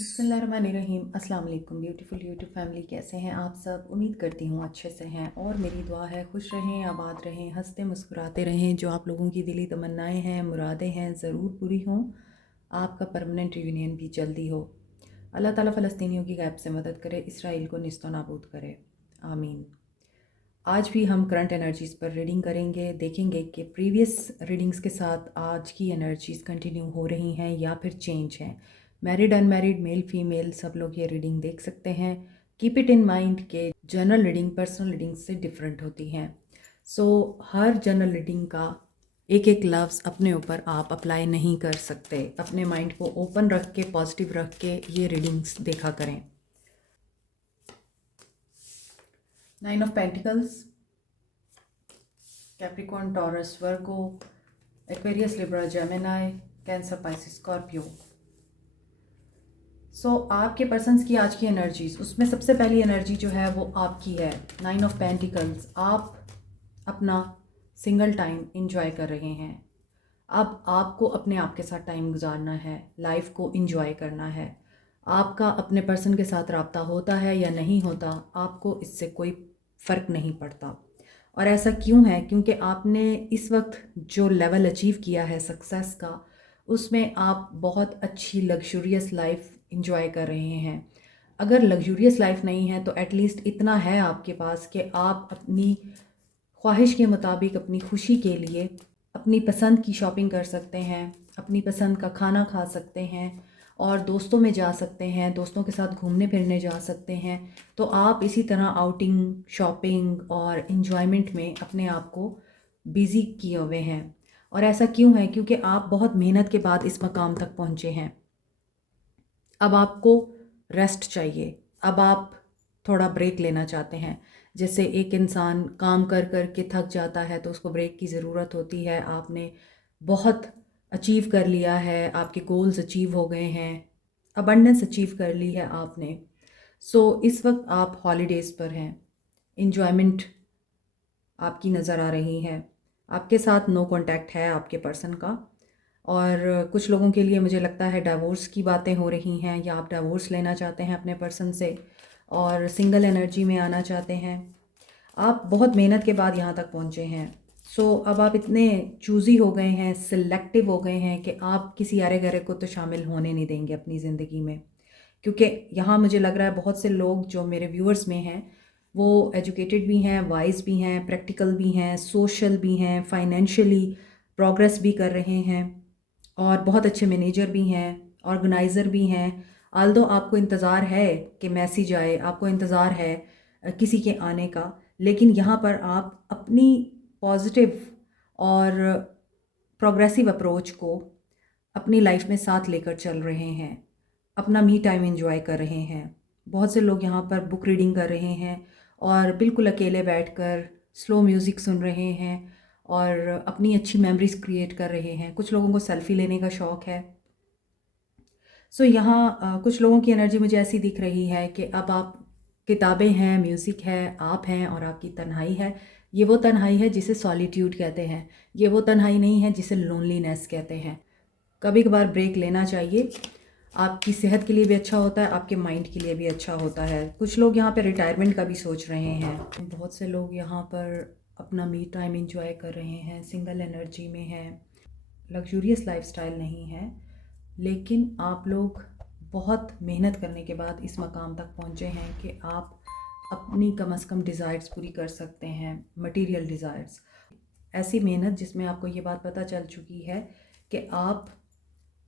बिस्मिल्लाहिर्रहमानिर्रहीम। अस्सलाम वालेकुम ब्यूटीफुल यूट्यूब फैमिली, कैसे हैं आप सब? उम्मीद करती हूँ अच्छे से हैं और मेरी दुआ है खुश रहें, आबाद रहें, हंसते मुस्कुराते रहें। जो आप लोगों की दिली तमन्नाएं हैं, मुरादें हैं, ज़रूर पूरी हों। आपका परमानेंट रियूनियन भी जल्दी हो। अल्लाह ताला फ़लस्तीनियों की गैब से मदद करे, इसराइल को निस्तो नाबूद करे, आमीन। आज भी हम करंट एनर्जीज़ पर रीडिंग करेंगे, देखेंगे कि प्रीवियस रीडिंग्स के साथ आज की एनर्जीज़ कंटिन्यू हो रही हैं या फिर चेंज हैं। मैरिड अनमैरिड, मेल फीमेल, सब लोग ये रीडिंग देख सकते हैं। कीप इट इन माइंड कि जनरल रीडिंग पर्सनल रीडिंग से डिफरेंट होती हैं। हर जनरल रीडिंग का एक एक लफ्ज़ अपने ऊपर आप अप्लाई नहीं कर सकते। अपने माइंड को ओपन रख के, पॉजिटिव रख के ये रीडिंग्स देखा करें। 9 of pentacles, Capricorn, taurus, Virgo, Aquarius, Libra, Gemini, cancer, Pisces, Scorpio. आपके पर्सन्स की आज की एनर्जीज, उसमें सबसे पहली एनर्जी जो है वो आपकी है। 9 ऑफ पेंटिकल्स, आप अपना सिंगल टाइम इंजॉय कर रहे हैं। अब आपको अपने आप के साथ टाइम गुजारना है, लाइफ को इंजॉय करना है। आपका अपने पर्सन के साथ रब्ता होता है या नहीं होता, आपको इससे कोई फ़र्क नहीं पड़ता। और ऐसा क्यों है? क्योंकि आपने इस वक्त जो लेवल अचीव किया है सक्सेस का, उसमें आप बहुत अच्छी लग्जूरियस लाइफ इंजॉय कर रहे हैं। अगर लग्जूरियस लाइफ नहीं है तो एटलीस्ट इतना है आपके पास कि आप अपनी ख्वाहिश के मुताबिक, अपनी खुशी के लिए अपनी पसंद की शॉपिंग कर सकते हैं, अपनी पसंद का खाना खा सकते हैं और दोस्तों में जा सकते हैं, दोस्तों के साथ घूमने फिरने जा सकते हैं। तो आप इसी तरह आउटिंग, शॉपिंग और इन्जॉयमेंट में अपने आप को बिज़ी किए हुए हैं। और ऐसा क्यों है? क्योंकि आप बहुत मेहनत के बाद इस मकाम तक पहुँचे हैं। अब आपको रेस्ट चाहिए, अब आप थोड़ा ब्रेक लेना चाहते हैं। जैसे एक इंसान काम कर कर के थक जाता है तो उसको ब्रेक की ज़रूरत होती है। आपने बहुत अचीव कर लिया है, आपके गोल्स अचीव हो गए हैं, अबंडेंस अचीव कर ली है आपने। इस वक्त आप हॉलीडेज़ पर हैं, इन्जॉयमेंट आपकी नज़र आ रही है। आपके साथ नो कांटेक्ट है आपके पर्सन का। और कुछ लोगों के लिए मुझे लगता है डिवोर्स की बातें हो रही हैं, या आप डिवोर्स लेना चाहते हैं अपने पर्सन से और सिंगल एनर्जी में आना चाहते हैं। आप बहुत मेहनत के बाद यहाँ तक पहुँचे हैं। अब आप इतने चूज़ी हो गए हैं, सिलेक्टिव हो गए हैं कि आप किसी अरे गरे को तो शामिल होने नहीं देंगे अपनी ज़िंदगी में। क्योंकि यहाँ मुझे लग रहा है बहुत से लोग जो मेरे व्यूअर्स में हैं वो एजुकेटेड भी हैं, वाइज भी हैं, प्रैक्टिकल भी हैं, सोशल भी हैं, फाइनेंशियली प्रोग्रेस भी कर रहे हैं और बहुत अच्छे मैनेजर भी हैं, ऑर्गेनाइज़र भी हैं। आल्दो आपको इंतज़ार है कि मैसेज आए, आपको इंतज़ार है किसी के आने का, लेकिन यहाँ पर आप अपनी पॉजिटिव और प्रोग्रेसिव अप्रोच को अपनी लाइफ में साथ लेकर चल रहे हैं, अपना मी टाइम एंजॉय कर रहे हैं। बहुत से लोग यहाँ पर बुक रीडिंग कर रहे हैं और बिल्कुल अकेले बैठकर स्लो म्यूज़िक सुन रहे हैं और अपनी अच्छी मेमोरीज क्रिएट कर रहे हैं। कुछ लोगों को सेल्फ़ी लेने का शौक़ है। यहाँ कुछ लोगों की एनर्जी मुझे ऐसी दिख रही है कि अब आप, किताबें हैं, म्यूज़िक है, आप हैं और आपकी तन्हाई है। ये वो तन्हाई है जिसे सॉलिट्यूड कहते हैं, ये वो तन्हाई नहीं है जिसे लोनलीनेस कहते हैं। कभी कभार ब्रेक लेना चाहिए, आपकी सेहत के लिए भी अच्छा होता है, आपके माइंड के लिए भी अच्छा होता है। कुछ लोग यहाँ पे रिटायरमेंट का भी सोच रहे हैं। बहुत से लोग यहाँ पर अपना मी टाइम एंजॉय कर रहे हैं, सिंगल एनर्जी में हैं। लग्जूरियस लाइफस्टाइल नहीं है, लेकिन आप लोग बहुत मेहनत करने के बाद इस मकाम तक पहुँचे हैं कि आप अपनी कम से कम डिज़ायर्स पूरी कर सकते हैं, मटेरियल डिज़ायर्स। ऐसी मेहनत जिसमें आपको ये बात पता चल चुकी है कि आप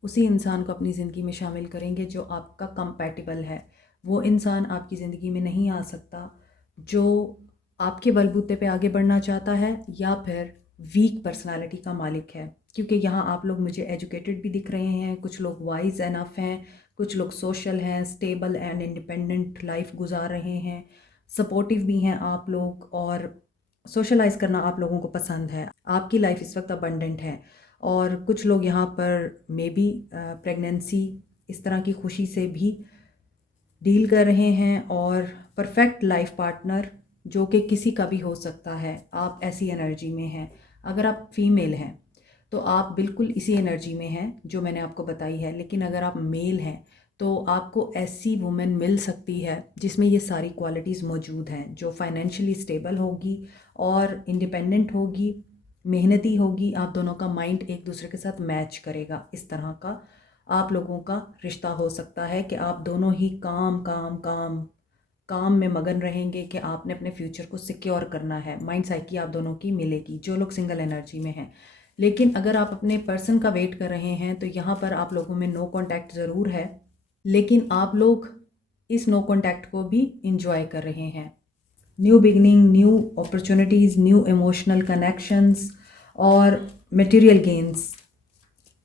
उसी इंसान को अपनी ज़िंदगी में शामिल करेंगे जो आपका कंपैटिबल है। वो इंसान आपकी ज़िंदगी में नहीं आ सकता जो आपके बलबूते पे आगे बढ़ना चाहता है या फिर वीक पर्सनालिटी का मालिक है। क्योंकि यहाँ आप लोग मुझे एजुकेटेड भी दिख रहे हैं, कुछ लोग वाइज एनफ हैं, कुछ लोग सोशल हैं, स्टेबल एंड इंडिपेंडेंट लाइफ गुजार रहे हैं, सपोर्टिव भी हैं आप लोग और सोशलाइज करना आप लोगों को पसंद है। आपकी लाइफ इस वक्त अबंडेंट है। और कुछ लोग यहाँ पर मे बी प्रेगनेंसी, इस तरह की खुशी से भी डील कर रहे हैं और परफेक्ट लाइफ पार्टनर जो कि किसी का भी हो सकता है, आप ऐसी एनर्जी में हैं। अगर आप फीमेल हैं तो आप बिल्कुल इसी एनर्जी में हैं जो मैंने आपको बताई है, लेकिन अगर आप मेल हैं तो आपको ऐसी वुमेन मिल सकती है जिसमें ये सारी क्वालिटीज़ मौजूद हैं, जो फाइनेंशियली स्टेबल होगी और इंडिपेंडेंट होगी, मेहनती होगी। आप दोनों का माइंड एक दूसरे के साथ मैच करेगा। इस तरह का आप लोगों का रिश्ता हो सकता है कि आप दोनों ही काम काम काम काम में मगन रहेंगे कि आपने अपने फ्यूचर को सिक्योर करना है। माइंड साइकी आप दोनों की मिलेगी, जो लोग सिंगल एनर्जी में हैं। लेकिन अगर आप अपने पर्सन का वेट कर रहे हैं तो यहाँ पर आप लोगों में नो कांटेक्ट ज़रूर है, लेकिन आप लोग इस नो कांटेक्ट को भी इंजॉय कर रहे हैं। New beginning, new opportunities, new emotional connections और मटेरियल गेन्स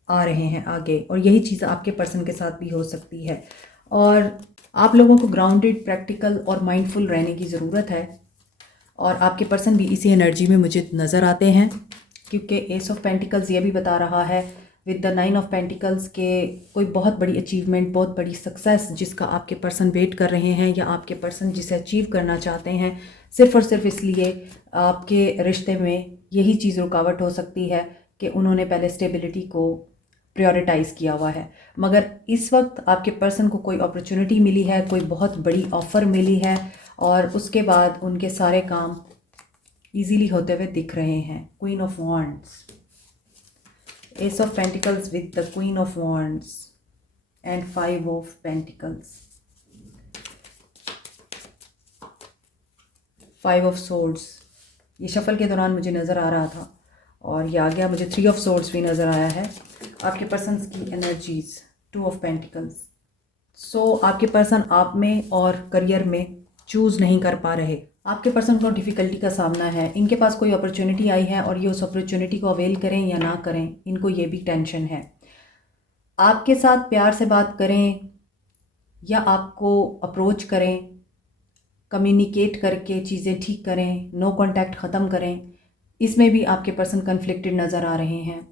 आ रहे हैं आगे, और यही चीज़ आपके पर्सन के साथ भी हो सकती है। और आप लोगों को ग्राउंडेड, प्रैक्टिकल और माइंडफुल रहने की ज़रूरत है, और आपके पर्सन भी इसी एनर्जी में मुझे नज़र आते हैं, क्योंकि एस ऑफ पेंटिकल्स ये भी बता रहा है विद द 9 ऑफ पेंटिकल्स के कोई बहुत बड़ी अचीवमेंट, बहुत बड़ी सक्सेस जिसका आपके पर्सन वेट कर रहे हैं, या आपके पर्सन जिसे अचीव करना चाहते हैं, सिर्फ़ और सिर्फ इसलिए आपके रिश्ते में यही चीज़ रुकावट हो सकती है कि उन्होंने पहले स्टेबिलिटी को प्रायोरिटाइज़ किया हुआ है। मगर इस वक्त आपके पर्सन को कोई अपॉर्चुनिटी मिली है, कोई बहुत बड़ी ऑफ़र मिली है, और उसके बाद उनके सारे काम इजीली होते हुए दिख रहे हैं। Queen of wands, S of pentacles with the queen of wands and 5 of pentacles, 5 of swords. ये शफल के दौरान मुझे नज़र आ रहा था, और ये आ गया मुझे 3 ऑफ सोर्ड्स भी नज़र आया है। आपके पर्सन्स की एनर्जीज, 2 ऑफ पेंटिकल्स। सो आपके पर्सन आप में और करियर में चूज़ नहीं कर पा रहे। आपके पर्सन को डिफ़िकल्टी का सामना है। इनके पास कोई अपॉर्चुनिटी आई है और ये उस अपॉर्चुनिटी को अवेल करें या ना करें, इनको ये भी टेंशन है। आपके साथ प्यार से बात करें या आपको अप्रोच करें, कम्युनिकेट करके चीज़ें ठीक करें, नो कांटेक्ट ख़त्म करें, इसमें भी आपके पर्सन कन्फ्लिक्टेड नज़र आ रहे हैं।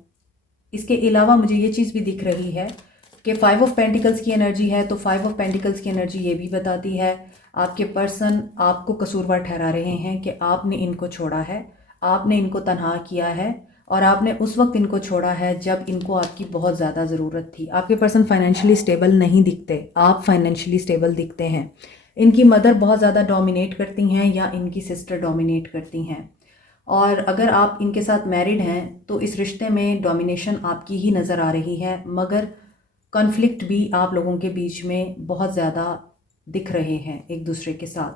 इसके अलावा मुझे ये चीज़ भी दिख रही है कि 5 ऑफ पेंटिकल्स की एनर्जी है, तो 5 ऑफ पेंटिकल्स की एनर्जी ये भी बताती है आपके पर्सन आपको कसूरवार ठहरा रहे हैं कि आपने इनको छोड़ा है, आपने इनको तन्हा किया है, और आपने उस वक्त इनको छोड़ा है जब इनको आपकी बहुत ज़्यादा ज़रूरत थी। आपके पर्सन फाइनेंशियली स्टेबल नहीं दिखते, आप फाइनेंशियली स्टेबल दिखते हैं। इनकी मदर बहुत ज़्यादा डोमिनेट करती हैं या इनकी सिस्टर डोमिनेट करती हैं, और अगर आप इनके साथ मैरिड हैं तो इस रिश्ते में डोमिनेशन आपकी ही नज़र आ रही है, मगर कॉन्फ्लिक्ट भी आप लोगों के बीच में बहुत ज़्यादा दिख रहे हैं एक दूसरे के साथ।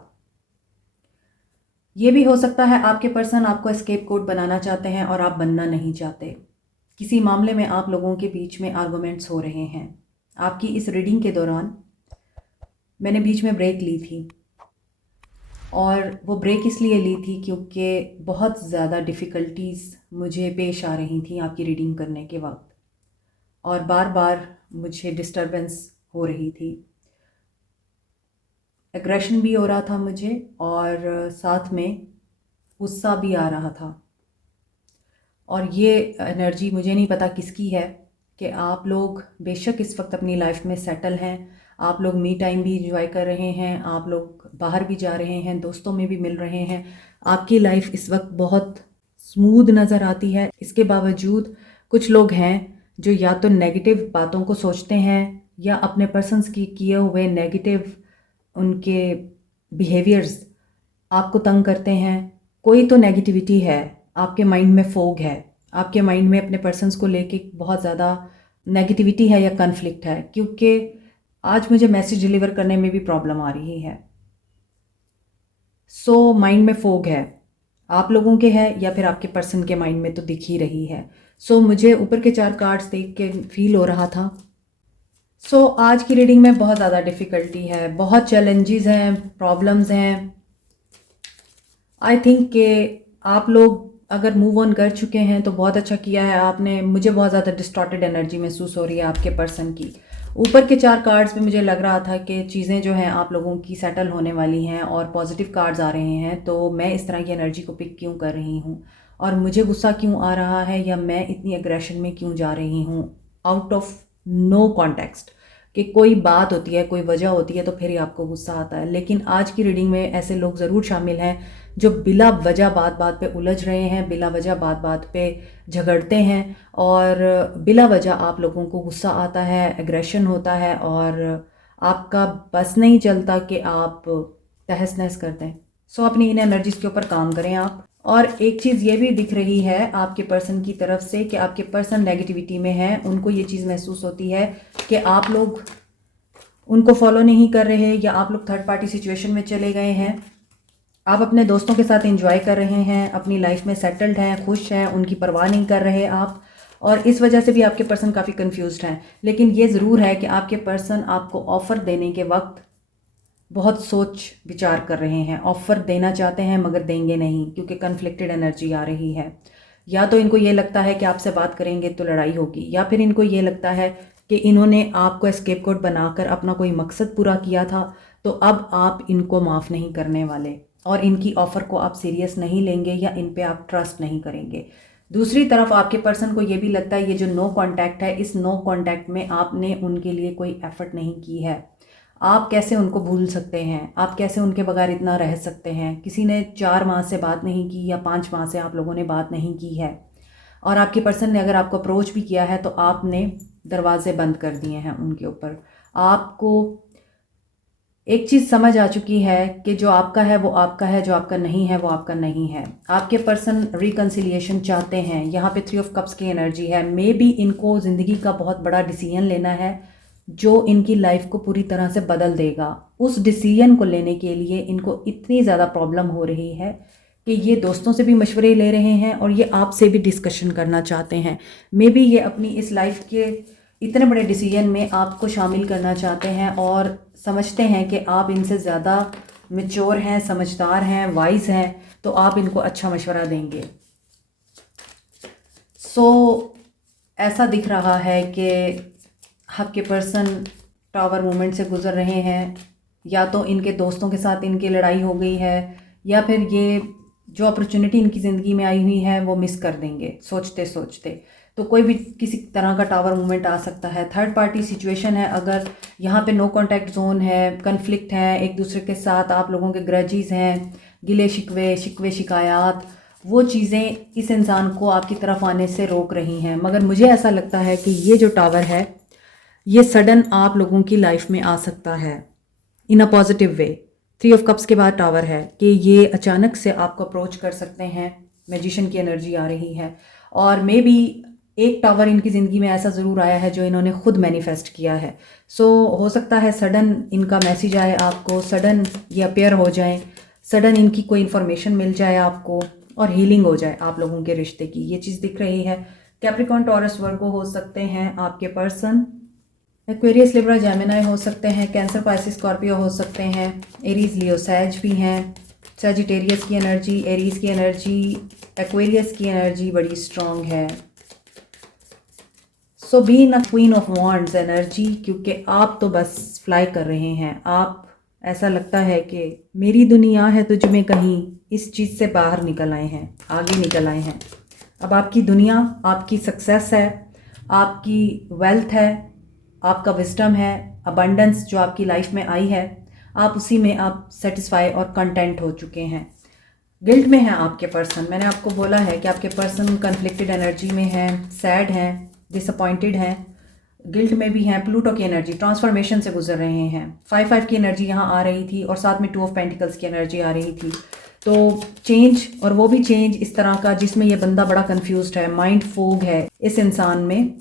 ये भी हो सकता है आपके पर्सन आपको एस्केप कोड बनाना चाहते हैं और आप बनना नहीं चाहते। किसी मामले में आप लोगों के बीच में आर्गुमेंट्स हो रहे हैं। आपकी इस रीडिंग के दौरान मैंने बीच में ब्रेक ली थी, और वो ब्रेक इसलिए ली थी क्योंकि बहुत ज़्यादा डिफ़िकल्टीज़ मुझे पेश आ रही थी आपकी रीडिंग करने के वक्त, और बार बार मुझे डिस्टर्बेंस हो रही थी, एग्रेशन भी हो रहा था मुझे, और साथ में गुस्सा भी आ रहा था। और ये एनर्जी मुझे नहीं पता किसकी है कि आप लोग बेशक इस वक्त अपनी लाइफ में सेटल हैं, आप लोग मी टाइम भी इंजॉय कर रहे हैं, आप लोग बाहर भी जा रहे हैं, दोस्तों में भी मिल रहे हैं, आपकी लाइफ इस वक्त बहुत स्मूथ नज़र आती है। इसके बावजूद कुछ लोग हैं जो या तो नेगेटिव बातों को सोचते हैं या अपने पर्सन्स की किए हुए नेगेटिव उनके बिहेवियर्स आपको तंग करते हैं। कोई तो नेगेटिविटी है, आपके माइंड में फोग है, आपके माइंड में अपने पर्सन्स को लेके बहुत ज़्यादा नेगेटिविटी है या कन्फ्लिक्ट है, क्योंकि आज मुझे मैसेज डिलीवर करने में भी प्रॉब्लम आ रही है। सो माइंड में फोग है, आप लोगों के है या फिर आपके पर्सन के माइंड में तो दिख ही रही है। सो मुझे ऊपर के 4 कार्ड्स देख के फील हो रहा था। सो आज की रीडिंग में बहुत ज़्यादा डिफ़िकल्टी है, बहुत चैलेंजेस हैं, प्रॉब्लम्स हैं। आई थिंक कि आप लोग अगर मूव ऑन कर चुके हैं तो बहुत अच्छा किया है आपने। मुझे बहुत ज़्यादा डिस्टॉर्टेड एनर्जी महसूस हो रही है आपके पर्सन की। ऊपर के 4 कार्ड्स में मुझे लग रहा था कि चीज़ें जो हैं आप लोगों की सेटल होने वाली हैं और पॉजिटिव कार्ड्स आ रहे हैं, तो मैं इस तरह की एनर्जी को पिक क्यों कर रही हूँ और मुझे गुस्सा क्यों आ रहा है या मैं इतनी एग्रेशन में क्यों जा रही हूँ आउट ऑफ नो कॉन्टेक्स्ट। कि कोई बात होती है, कोई वजह होती है तो फिर ही आपको गुस्सा आता है। लेकिन आज की रीडिंग में ऐसे लोग ज़रूर शामिल हैं जो बिला वजह बात बात पे उलझ रहे हैं, बिला वजह बात बात पे झगड़ते हैं और बिला वजह आप लोगों को गुस्सा आता है, एग्रेशन होता है और आपका बस नहीं चलता कि आप तहस नहस कर दें। सो अपनी इन एनर्जीज़ के ऊपर काम करें आप। और एक चीज़ ये भी दिख रही है आपके पर्सन की तरफ से कि आपके पर्सन नेगेटिविटी में है। उनको ये चीज़ महसूस होती है कि आप लोग उनको फॉलो नहीं कर रहे या आप लोग थर्ड पार्टी सिचुएशन में चले गए हैं। आप अपने दोस्तों के साथ एंजॉय कर रहे हैं, अपनी लाइफ में सेटल्ड हैं, खुश हैं, उनकी परवाह नहीं कर रहे आप। और इस वजह से भी आपके पर्सन काफ़ी कंफ्यूज्ड हैं। लेकिन ये ज़रूर है कि आपके पर्सन आपको ऑफ़र देने के वक्त बहुत सोच विचार कर रहे हैं। ऑफ़र देना चाहते हैं मगर देंगे नहीं, क्योंकि कन्फ्लिक्टेड एनर्जी आ रही है। या तो इनको ये लगता है कि आपसे बात करेंगे तो लड़ाई होगी, या फिर इनको ये लगता है कि इन्होंने आपको एस्केप कोड बनाकर अपना कोई मकसद पूरा किया था, तो अब आप इनको माफ़ नहीं करने वाले और इनकी ऑफ़र को आप सीरियस नहीं लेंगे या इन पे आप ट्रस्ट नहीं करेंगे। दूसरी तरफ आपके पर्सन को ये भी लगता है ये जो नो कांटेक्ट है, इस नो कांटेक्ट में आपने उनके लिए कोई एफ़र्ट नहीं की है। आप कैसे उनको भूल सकते हैं? आप कैसे उनके बगैर इतना रह सकते हैं? किसी ने 4 माह से बात नहीं की या 5 माह से आप लोगों ने बात नहीं की है, और आपके पर्सन ने अगर आपको अप्रोच भी किया है तो आपने दरवाजे बंद कर दिए हैं उनके ऊपर। आपको एक चीज़ समझ आ चुकी है कि जो आपका है वो आपका है, जो आपका नहीं है वो आपका नहीं है। आपके पर्सन रिकन्सिलिएशन चाहते हैं। यहाँ पे 3 ऑफ कप्स की एनर्जी है। मे बी इनको ज़िंदगी का बहुत बड़ा डिसीजन लेना है जो इनकी लाइफ को पूरी तरह से बदल देगा। उस डिसीजन को लेने के लिए इनको इतनी ज़्यादा प्रॉब्लम हो रही है कि ये दोस्तों से भी मशवरे ले रहे हैं और ये आपसे भी डिस्कशन करना चाहते हैं। मे बी ये अपनी इस लाइफ के इतने बड़े डिसीजन में आपको शामिल करना चाहते हैं और समझते हैं कि आप इनसे ज़्यादा मैच्योर हैं, समझदार हैं, वाइज हैं, तो आप इनको अच्छा मशवरा देंगे। ऐसा दिख रहा है कि आपके पर्सन टावर मूवमेंट से गुज़र रहे हैं। या तो इनके दोस्तों के साथ इनकी लड़ाई हो गई है, या फिर ये जो अपॉर्चुनिटी इनकी ज़िंदगी में आई हुई है वो मिस कर देंगे सोचते सोचते। तो कोई भी किसी तरह का टावर मूवमेंट आ सकता है। थर्ड पार्टी सिचुएशन है। अगर यहाँ पे नो कांटेक्ट जोन है, कन्फ्लिक्ट है, एक दूसरे के साथ आप लोगों के ग्रजेस हैं, गिले शिकवे शिकायत, वो चीज़ें इस इंसान को आपकी तरफ आने से रोक रही हैं। मगर मुझे ऐसा लगता है कि ये जो टावर है ये सडन आप लोगों की लाइफ में आ सकता है in a positive way. 3 of cups के बाद टावर है कि ये अचानक से आपको अप्रोच कर सकते हैं। मैजिशियन की एनर्जी आ रही है। और मे बी एक टावर इनकी ज़िंदगी में ऐसा ज़रूर आया है जो इन्होंने खुद मैनिफेस्ट किया है। हो सकता है सडन इनका मैसेज आए आपको, सडन ये अपेयर हो जाए, सडन इनकी कोई इन्फॉर्मेशन मिल जाए आपको और हीलिंग हो जाए आप लोगों के रिश्ते की। ये चीज़ दिख रही है। कैप्रिकॉर्न, टॉरस, वर्गो हो सकते हैं आपके पर्सन। एक्वेरियस, लिब्रा, जेमिनी हो सकते हैं। कैंसर, पाइसिस, स्कॉर्पियो हो सकते हैं। एरीज, लियो, सैज भी हैं। सजिटेरियस की एनर्जी, एरीज की एनर्जी, एक्वेरियस की एनर्जी बड़ी स्ट्रॉन्ग है। Being a queen of wands energy, क्योंकि आप तो बस फ्लाई कर रहे हैं। आप ऐसा लगता है कि मेरी दुनिया है तुझ में, कहीं इस चीज़ से बाहर निकल आए हैं, आगे निकल आए हैं। अब आपकी दुनिया आपकी सक्सेस है, आपकी वेल्थ है, आपका विजडम है, अबंडेंस जो आपकी लाइफ में आई है, आप उसी में आप सेटिस्फाई और कंटेंट हो चुके हैं। गिल्ट में है आपके पर्सन। मैंने आपको बोला है कि आपके पर्सन कन्फ्लिक्टेड एनर्जी में है, सैड हैं, डिसअपॉइंटेड हैं, गिल्ट में भी हैं। प्लूटो की एनर्जी, ट्रांसफॉर्मेशन से गुजर रहे हैं। 5 की एनर्जी यहाँ आ रही थी और साथ में 2 ऑफ पेंटिकल्स की एनर्जी आ रही थी। तो चेंज, और वो भी चेंज इस तरह का जिसमें ये बंदा बड़ा कंफ्यूज्ड है, माइंड फोग है इस इंसान में,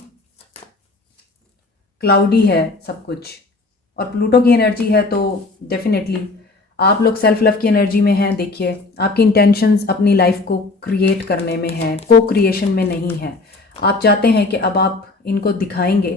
क्लाउडी है सब कुछ। और प्लूटो की एनर्जी है तो डेफिनेटली आप लोग सेल्फ लव की एनर्जी में हैं। देखिए आपकी इंटेंशंस अपनी लाइफ को क्रिएट करने में है, को क्रिएशन में नहीं है। आप चाहते हैं कि अब आप इनको दिखाएंगे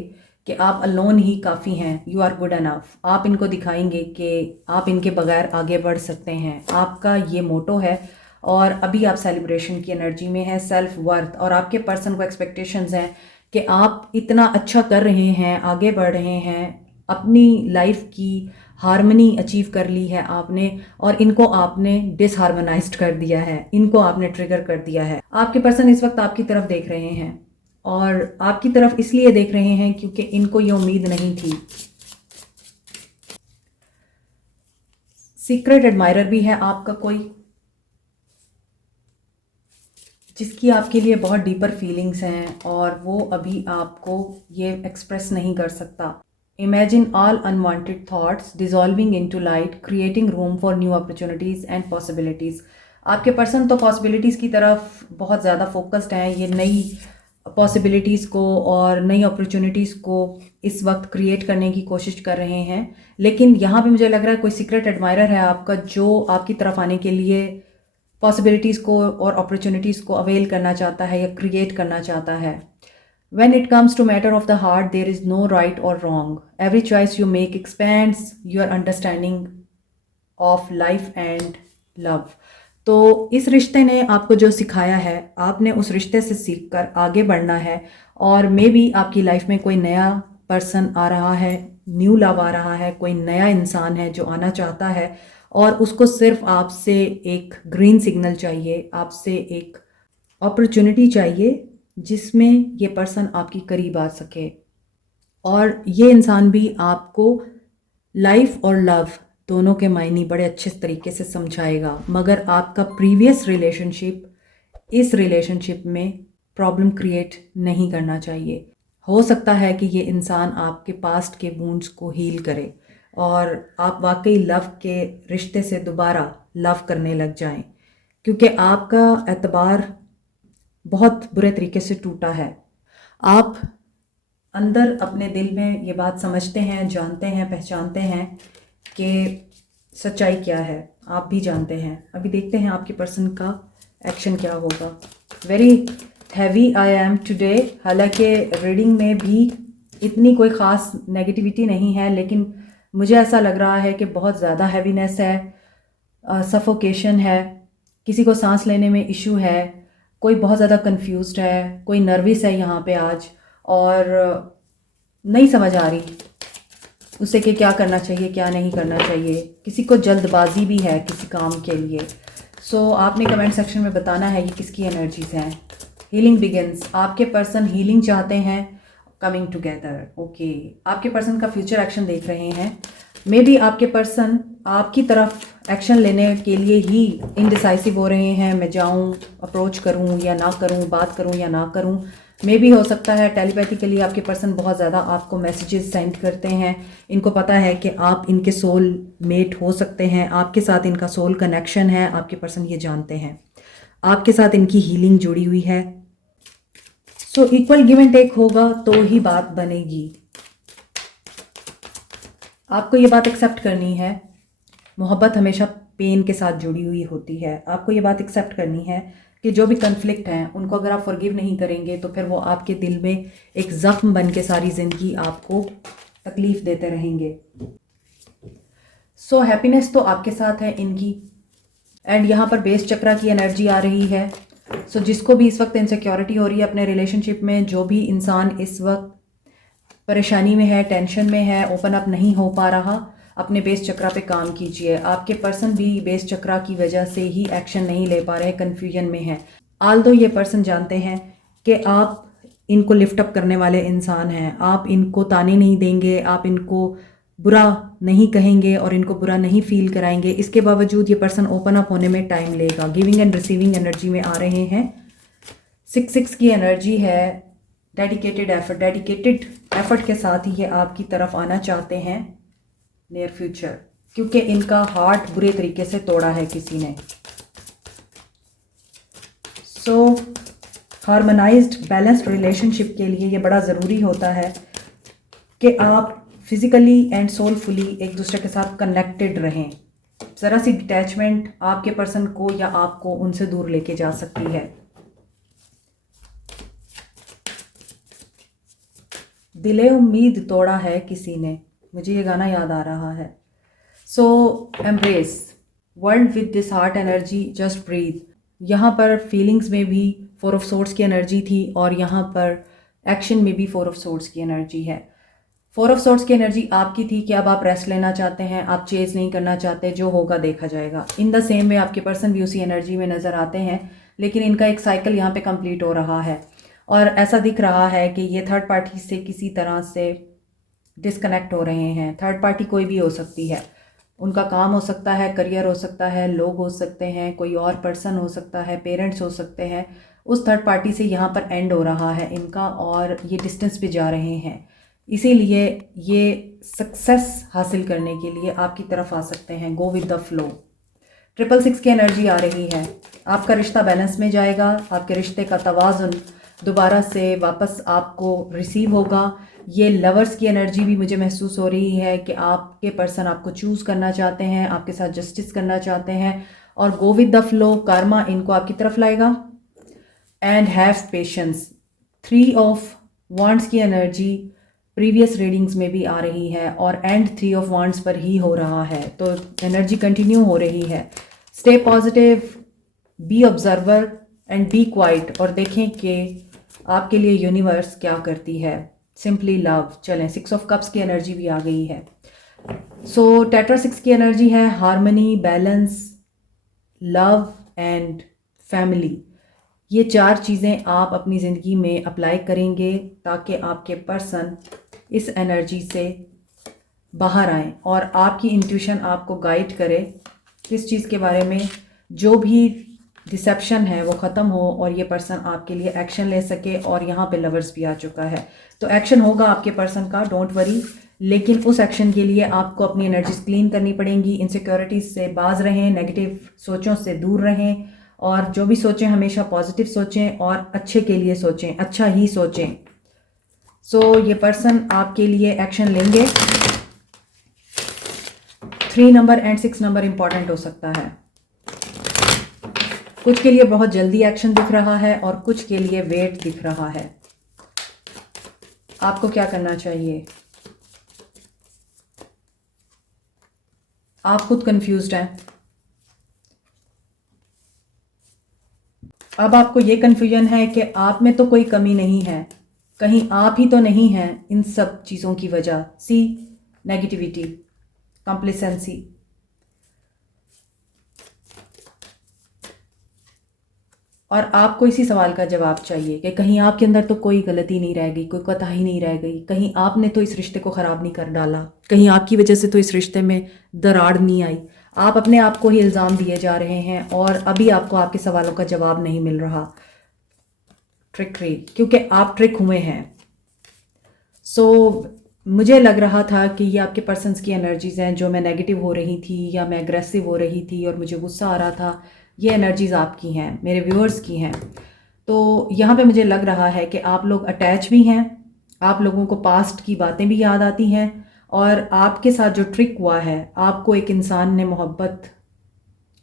कि आप अलोन ही काफ़ी हैं, यू आर गुड अनफ। आप इनको दिखाएंगे कि आप इनके बगैर आगे बढ़ सकते हैं। आपका ये मोटो है। और अभी आप सेलिब्रेशन की एनर्जी में हैं, सेल्फ वर्थ। और आपके पर्सन को एक्सपेक्टेशंस हैं कि आप इतना अच्छा कर रहे हैं, आगे बढ़ रहे हैं, अपनी लाइफ की हार्मनी अचीव कर ली है आपने, और इनको आपने डिसहार्मोनाइज्ड कर दिया है, इनको आपने ट्रिगर कर दिया है। आपके पर्सन इस वक्त आपकी तरफ देख रहे हैं, और आपकी तरफ इसलिए देख रहे हैं क्योंकि इनको ये उम्मीद नहीं थी। सीक्रेट एडमायरर भी है आपका कोई, जिसकी आपके लिए बहुत डीपर फीलिंग्स हैं और वो अभी आपको ये एक्सप्रेस नहीं कर सकता। Imagine all unwanted thoughts dissolving into light, creating room for new opportunities and possibilities. आपके पर्सन तो पॉसिबिलिटीज़ की तरफ बहुत ज़्यादा फोकस्ड हैं, ये नई पॉसिबिलिटीज़ को और नई अपॉर्चुनिटीज़ को इस वक्त क्रिएट करने की कोशिश कर रहे हैं। लेकिन यहाँ पे मुझे लग रहा है कोई सीक्रेट एडमायरर है आपका जो आपकी तरफ आने के लिए पॉसिबिलिटीज़ को और अपॉर्चुनिटीज़ को अवेल करना चाहता है या क्रिएट करना चाहता है। When it comes to matter of the heart, there is no right or wrong. Every choice you make expands your understanding of life and love. तो इस रिश्ते ने आपको जो सिखाया है, आपने उस रिश्ते से सीखकर आगे बढ़ना है और मे बी आपकी लाइफ में कोई नया पर्सन आ रहा है, न्यू लव आ रहा है, कोई नया इंसान है जो आना चाहता है और उसको सिर्फ आपसे एक ग्रीन सिग्नल चाहिए, आपसे एक अपॉर्चुनिटी चाहिए जिसमें ये पर्सन आपकी करीब आ सके। और ये इंसान भी आपको लाइफ और लव दोनों के मायने बड़े अच्छे तरीके से समझाएगा, मगर आपका प्रीवियस रिलेशनशिप इस रिलेशनशिप में प्रॉब्लम क्रिएट नहीं करना चाहिए। हो सकता है कि ये इंसान आपके पास्ट के वुंड्स को हील करे और आप वाकई लव के रिश्ते से दोबारा लव करने लग जाएं, क्योंकि आपका एतबार बहुत बुरे तरीके से टूटा है। आप अंदर अपने दिल में ये बात समझते हैं, जानते हैं, पहचानते हैं कि सच्चाई क्या है, आप भी जानते हैं। अभी देखते हैं आपके पर्सन का एक्शन क्या होगा। Very heavy I am today. हालांकि रीडिंग में भी इतनी कोई ख़ास नेगेटिविटी नहीं है, लेकिन मुझे ऐसा लग रहा है कि बहुत ज़्यादा हैवीनेस है, सफोकेशन है, किसी को सांस लेने में इशू है, कोई बहुत ज़्यादा कंफ्यूज्ड है, कोई नर्वस है यहाँ पे आज और नहीं समझ आ रही उसे कि क्या करना चाहिए क्या नहीं करना चाहिए। किसी को जल्दबाजी भी है किसी काम के लिए। सो आपने कमेंट सेक्शन में बताना है ये किसकी एनर्जीज हैं। Healing begins. आपके पर्सन हीलिंग चाहते हैं, कमिंग टुगेदर। ओके, आपके पर्सन का फ्यूचर एक्शन देख रहे हैं। मे बी आपके पर्सन आपकी तरफ एक्शन लेने के लिए ही इनडिसाइसिव हो रहे हैं। मैं जाऊं, अप्रोच करूं या ना करूं, बात करूं या ना करूं। मे बी हो सकता है टेलीपैथिकली आपके पर्सन बहुत ज़्यादा आपको मैसेजेस सेंड करते हैं। इनको पता है कि आप इनके सोल मेट हो सकते हैं, आपके साथ इनका सोल कनेक्शन है। आपके पर्सन ये जानते हैं आपके साथ इनकी हीलिंग जुड़ी हुई है। So equal give and take होगा तो ही बात बनेगी। आपको ये बात एक्सेप्ट करनी है। मोहब्बत हमेशा पेन के साथ जुड़ी हुई होती है। आपको ये बात एक्सेप्ट करनी है कि जो भी कन्फ्लिक्ट हैं उनको अगर आप फॉरगिव नहीं करेंगे तो फिर वो आपके दिल में एक ज़ख्म बन के सारी ज़िंदगी आपको तकलीफ़ देते रहेंगे। सो हैप्पीनेस तो आपके साथ है इनकी। एंड यहाँ पर बेस चक्रा की एनर्जी आ रही है। सो जिसको भी इस वक्त इनसिक्योरिटी हो रही है अपने रिलेशनशिप में, जो भी इंसान इस वक्त परेशानी में है, टेंशन में है, ओपन अप नहीं हो पा रहा, अपने बेस चक्रा पे काम कीजिए। आपके पर्सन भी बेस चक्रा की वजह से ही एक्शन नहीं ले पा रहे, कन्फ्यूजन में है। आल्दो ये पर्सन जानते हैं कि आप इनको लिफ्ट अप करने वाले इंसान हैं, आप इनको ताने नहीं देंगे, आप इनको बुरा नहीं कहेंगे और इनको बुरा नहीं फील कराएंगे। इसके बावजूद ये पर्सन ओपन अप होने में टाइम लेगा। गिविंग एंड रिसीविंग एनर्जी में आ रहे हैं। 6 की एनर्जी है। डेडिकेटेड एफर्ट के साथ ही ये आपकी तरफ आना चाहते हैं नियर फ्यूचर, क्योंकि इनका हार्ट बुरे तरीके से तोड़ा है किसी ने। सो हार्मोनाइज्ड बैलेंस्ड रिलेशनशिप के लिए ये बड़ा ज़रूरी होता है कि आप फिज़िकली एंड सोलफुली एक दूसरे के साथ कनेक्टेड रहें। ज़रा सी डिटैचमेंट आपके पर्सन को या आपको उनसे दूर लेके जा सकती है। दिले उम्मीद तोड़ा है किसी ने, मुझे ये गाना याद आ रहा है। So embrace world with this heart energy, just breathe. यहाँ पर फीलिंग्स में भी 4 ऑफ सोर्ड्स की एनर्जी थी और यहाँ पर एक्शन में भी 4 ऑफ सोर्ड्स की एनर्जी है। 4 ऑफ सोर्ड्स की एनर्जी आपकी थी कि अब आप रेस्ट लेना चाहते हैं, आप चेज नहीं करना चाहते, जो होगा देखा जाएगा। इन द सेम वे आपके पर्सन भी उसी एनर्जी में नज़र आते हैं, लेकिन इनका एक साइकिल यहाँ पे कंप्लीट हो रहा है और ऐसा दिख रहा है कि ये थर्ड पार्टी से किसी तरह से डिस्कनेक्ट हो रहे हैं। थर्ड पार्टी कोई भी हो सकती है, उनका काम हो सकता है, करियर हो सकता है, लोग हो सकते हैं, कोई और पर्सन हो सकता है, पेरेंट्स हो सकते हैं। उस थर्ड पार्टी से यहाँ पर एंड हो रहा है इनका और ये डिस्टेंस पे जा रहे हैं। इसीलिए ये सक्सेस हासिल करने के लिए आपकी तरफ आ सकते हैं। Go with the flow. 666 की एनर्जी आ रही है। आपका रिश्ता बैलेंस में जाएगा। आपके रिश्ते का तवाज़ुन दोबारा से वापस आपको रिसीव होगा। ये लवर्स की एनर्जी भी मुझे महसूस हो रही है कि आपके पर्सन आपको चूज़ करना चाहते हैं, आपके साथ जस्टिस करना चाहते हैं और go with the flow, Karma इनको आपकी तरफ लाएगा। And have patience. 3 of wands की एनर्जी प्रीवियस रीडिंग्स में भी आ रही है और एंड 3 ऑफ वांड्स पर ही हो रहा है, तो एनर्जी कंटिन्यू हो रही है। Stay positive, be observer and be quiet और देखें कि आपके लिए यूनिवर्स क्या करती है। Simply love. चलें, 6 ऑफ कप्स की एनर्जी भी आ गई है। सो टेट्रा 6 की एनर्जी है harmony, balance, love and family. ये 4 चीज़ें आप अपनी ज़िंदगी में अप्लाई करेंगे ताकि आपके पर्सन इस एनर्जी से बाहर आएँ और आपकी इंट्यूशन आपको गाइड करे किस चीज़ के बारे में, जो भी डिसेप्शन है वो ख़त्म हो और ये पर्सन आपके लिए एक्शन ले सके। और यहाँ पे लवर्स भी आ चुका है, तो एक्शन होगा आपके पर्सन का, डोंट वरी। लेकिन उस एक्शन के लिए आपको अपनी एनर्जीज क्लीन करनी पड़ेंगी। इनसिक्योरिटीज़ से बाज रहें, नेगेटिव सोचों से दूर रहें और जो भी सोचें हमेशा पॉजिटिव सोचें और अच्छे के लिए सोचें, अच्छा ही सोचें। सो ये पर्सन आपके लिए एक्शन लेंगे। 3 नंबर एंड 6 नंबर इंपॉर्टेंट हो सकता है। कुछ के लिए बहुत जल्दी एक्शन दिख रहा है और कुछ के लिए वेट दिख रहा है। आपको क्या करना चाहिए? आप खुद कंफ्यूज्ड हैं। अब आपको ये कन्फ्यूजन है कि आप में तो कोई कमी नहीं है, कहीं आप ही तो नहीं हैं इन सब चीज़ों की वजह। सी, नेगेटिविटी, कॉम्प्लिसेंसी। और आपको इसी सवाल का जवाब चाहिए कि कहीं आपके अंदर तो कोई गलती नहीं रह गई, कोई कोताही नहीं रह गई, कहीं आपने तो इस रिश्ते को ख़राब नहीं कर डाला, कहीं आपकी वजह से तो इस रिश्ते में दरार नहीं आई। आप अपने आप को ही इल्ज़ाम दिए जा रहे हैं और अभी आपको आपके सवालों का जवाब नहीं मिल रहा। ट्रिकरी, क्योंकि आप ट्रिक हुए हैं। सो मुझे लग रहा था कि ये आपके पर्सन्स की एनर्जीज़ हैं, जो मैं नेगेटिव हो रही थी या मैं एग्रेसिव हो रही थी और मुझे गुस्सा आ रहा था, ये एनर्जीज़ आपकी हैं, मेरे व्यूअर्स की हैं। तो यहाँ पे मुझे लग रहा है कि आप लोग अटैच भी हैं, आप लोगों को पास्ट की बातें भी याद आती हैं और आपके साथ जो ट्रिक हुआ है, आपको एक इंसान ने मोहब्बत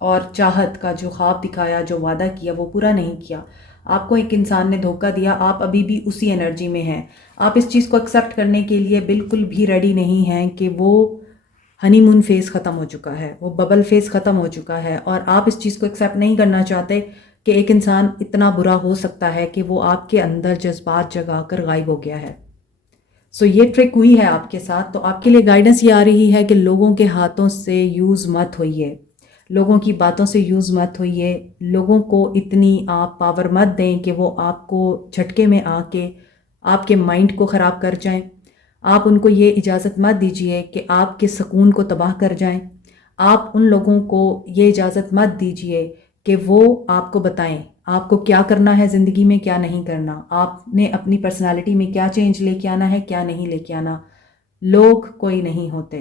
और चाहत का जो ख्वाब दिखाया, जो वादा किया, वो पूरा नहीं किया। आपको एक इंसान ने धोखा दिया। आप अभी भी उसी एनर्जी में हैं। आप इस चीज़ को एक्सेप्ट करने के लिए बिल्कुल भी रेडी नहीं हैं कि वो हनीमून फेज़ ख़त्म हो चुका है, वो बबल फेज़ ख़त्म हो चुका है और आप इस चीज़ को एक्सेप्ट नहीं करना चाहते कि एक इंसान इतना बुरा हो सकता है कि वो आपके अंदर जज्बात जगा कर गायब हो गया है। सो ये ट्रिक हुई है आपके साथ। तो आपके लिए गाइडेंस ये आ रही है कि लोगों के हाथों से यूज़ मत होइए, लोगों की बातों से यूज़ मत होइए, लोगों को इतनी आप पावर मत दें कि वो आपको झटके में आके आपके माइंड को ख़राब कर जाएं। आप उनको ये इजाज़त मत दीजिए कि आपके सुकून को तबाह कर जाएं। आप उन लोगों को ये इजाज़त मत दीजिए कि वो आपको बताएं आपको क्या करना है ज़िंदगी में, क्या नहीं करना, आपने अपनी पर्सनालिटी में क्या चेंज लेके आना है, क्या नहीं लेके आना। लोग कोई नहीं होते।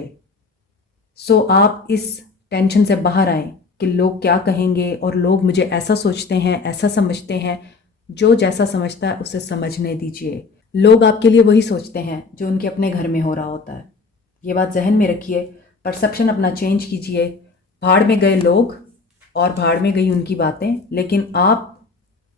सो आप इस टेंशन से बाहर आएं कि लोग क्या कहेंगे और लोग मुझे ऐसा सोचते हैं, ऐसा समझते हैं। जो जैसा समझता है उसे समझने दीजिए। लोग आपके लिए वही सोचते हैं जो उनके अपने घर में हो रहा होता है। ये बात जहन में रखिए। परसेप्शन अपना चेंज कीजिए। भाड़ में गए लोग और भाड़ में गई उनकी बातें, लेकिन आप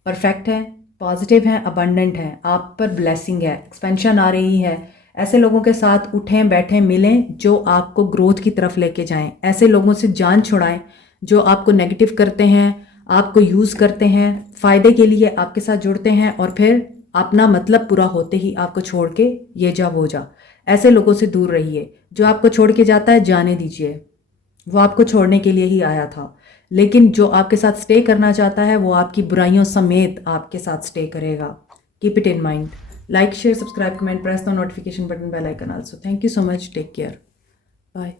परफेक्ट हैं, पॉजिटिव हैं, अबंडेंट हैं। आप पर ब्लेसिंग है, एक्सपेंशन आ रही है। ऐसे लोगों के साथ उठें, बैठें, मिलें जो आपको ग्रोथ की तरफ लेके जाएं। ऐसे लोगों से जान छुड़ाएं जो आपको नेगेटिव करते हैं, आपको यूज़ करते हैं, फ़ायदे के लिए आपके साथ जुड़ते हैं और फिर अपना मतलब पूरा होते ही आपको छोड़ के ये जा वो जा। ऐसे लोगों से दूर रहिए। जो आपको छोड़ के जाता है जाने दीजिए, वो आपको छोड़ने के लिए ही आया था। लेकिन जो आपके साथ स्टे करना चाहता है वो आपकी बुराइयों समेत आपके साथ स्टे करेगा। Keep it in mind. Like, share, subscribe, comment, press the notification button, bell icon also. Thank you so much. Take care. Bye.